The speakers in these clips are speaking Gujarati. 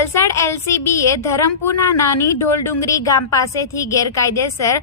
વલસાડ એલસીબીએ ધરમપુરના નાની ઢોલડુંગરી ગામ પાસેથી ગેરકાયદેસર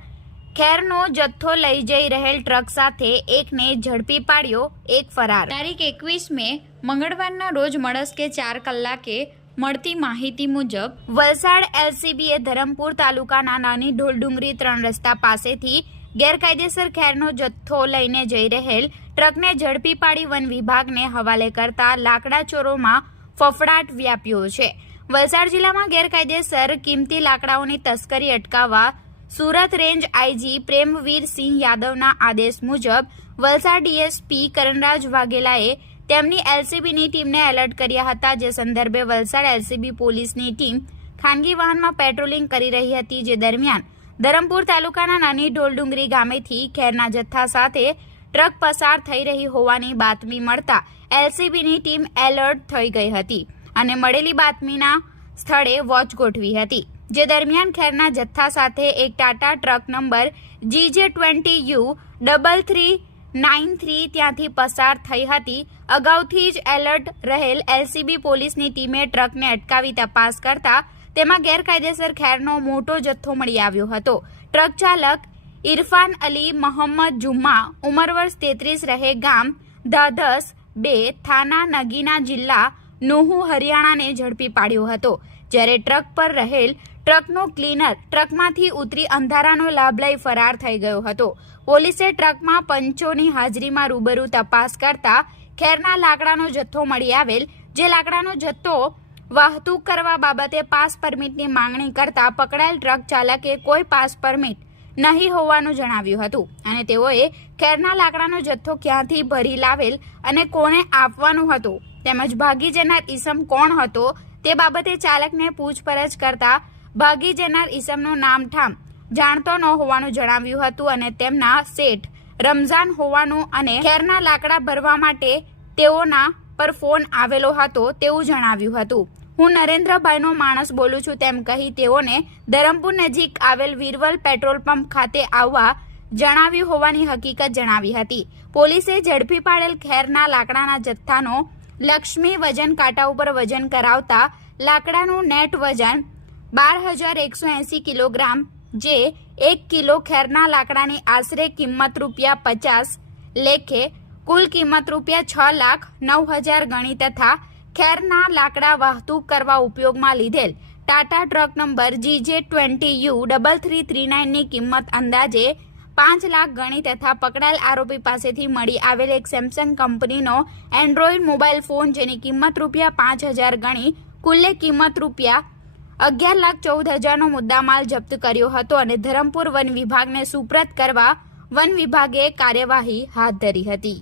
ખેરનો જથ્થો લઈ જઈ રહેલ ટ્રક સાથે એકને ઝડપી પાડ્યો એક ફરાર. તારીખ એકવીસ મે મંગળવારના રોજ મળસ્કે ચાર કલાકે મળતી માહિતી મુજબ વલસાડ એલસીબીએ ધરમપુર તાલુકાના નાની ઢોલડુંગરી ત્રણ રસ્તા પાસેથી ગેરકાયદેસર ખેરનો જથ્થો લઈને જઈ રહેલ ટ્રકને ઝડપી પાડી વન વિભાગને હવાલે કરતા લાકડા ચોરોમાં ફફડાટ વ્યાપ્યો છે. વલસાડ જિલ્લામાં ગેરકાયદેસર કિંમતી લાકડાઓની તસ્કરી અટકાવવા સુરત રેન્જ આઈજી પ્રેમવીર સિંહ યાદવના આદેશ મુજબ વલસાડ ડીએસપી કરણરાજ વાઘેલાએ તેમની એલસીબીની ટીમને એલર્ટ કર્યા હતા, જે સંદર્ભે વલસાડ એલસીબી પોલીસની ટીમ ખાનગી વાહનમાં પેટ્રોલિંગ કરી રહી હતી, જે દરમિયાન ધરમપુર તાલુકાના નાની ઢોલડુંગરી ગામેથી ખેરના જથ્થા સાથે ટ્રક પસાર થઈ રહી હોવાની બાતમી મળતા એલસીબીની ટીમ એલર્ટ થઈ ગઈ હતી. અને મળેલી બાતમીના સ્થળે વોચ ગોઠવી હતી. જે દરમિયાન ખેરના જથ્થા સાથે એક Tata truck number GJ twenty U double three nine three ત્યાંથી પસાર થઈ હતી. અગાઉથી જ એલર્ટ રહેલ એલસીબી પોલીસની ટીમે ટ્રકને અટકાવી તપાસ કરતા તેમાં ગેરકાયદેસર ખેરનો મોટો જથ્થો મળી આવ્યો હતો. ટ્રક ચાલક ઇરફાન અલી મોહમ્મદ જુમ્મા ઉંમર વર્ષ તેત્રીસ રહે ગામ ધાધસ બે થાના નગીના જિલ્લા નુહુ હરિયાણાને ઝડપી પાડ્યો હતો. જ્યારે ટ્રક પર રહેલ ટ્રકનો ક્લીનર ટ્રકમાંથી ઉતરી અંધારાનો લાભ લઈ ફરાર થઈ ગયો હતો. પોલીસે ટ્રકમાં પંચોની હાજરીમાં રૂબરૂ તપાસ કરતા ખેરના લાકડાનો જથ્થો મળી આવેલ, જે લાકડાનો જથ્થો વાહતુક કરવા બાબતે પાસ પરમિટની માંગણી કરતા પકડાયેલ ટ્રક ચાલકે કોઈ પાસ પરમિટ નહીં હોવાનું જણાવ્યું હતું અને તેઓએ ખેરના લાકડાનો જથ્થો ક્યાંથી ભરી લાવેલ અને કોણે આપવાનું હતું. તેમજ ભાગી જનાર ઈસમ કોણ હતો તે બાબતે ચાલકને પૂછપરછ કરતા ભાગી જનાર ઈસમનું નામ ઠામ જાણતો ન હોવાનું જણાવ્યું હતું અને તેમના શેઠ રમઝાન હોવાનું અને ખેરના લાકડા ભરવા માટે તેઓના પર ફોન આવેલો હતો તેવું જણાવ્યું હતું. હું નરેન્દ્રભાઈનો માણસ બોલું છું તેમ કહી તેઓને ધરમપુર નજીક આવેલ વીરવલ પેટ્રોલ પંપ ખાતે આવવા જણાવ્યું હોવાની હકીકત જણાવી હતી. પોલીસે ઝડપી પાડેલ ખેરના લાકડાના જથ્થાનો લક્ષ્મી વજન કાંટા ઉપર વજન કરાવતા લાકડાનું નેટ વજન બાર હજાર એકસો એંસી કિલોગ્રામ, જે એક કિલો ખેરના લાકડાની આશરે કિંમત રૂપિયા પચાસ, લેખે કુલ કિંમત રૂપિયા છ લાખ નવ હજાર ગણી તથા ખેરના લાકડા વાહતુક કરવા ઉપયોગમાં લીધેલ. Tata truck number GJ twenty U double three three નાઇનની કિંમત અંદાજે પાંચ લાખ ગણી તથા પકડાયેલ આરોપી પાસેથી મળી આવેલ એક સેમસંગ કંપનીનો એન્ડ્રોઈડ મોબાઈલ ફોન જેની કિંમત રૂપિયા પાંચ હજાર ગણી, કુલ્લે કિંમત રૂપિયા અગિયાર લાખ ચૌદ હજારનો મુદ્દામાલ જપ્ત કર્યો હતો અને ધરમપુર વન વિભાગને સુપ્રત કરવા વન વિભાગે કાર્યવાહી હાથ ધરી હતી.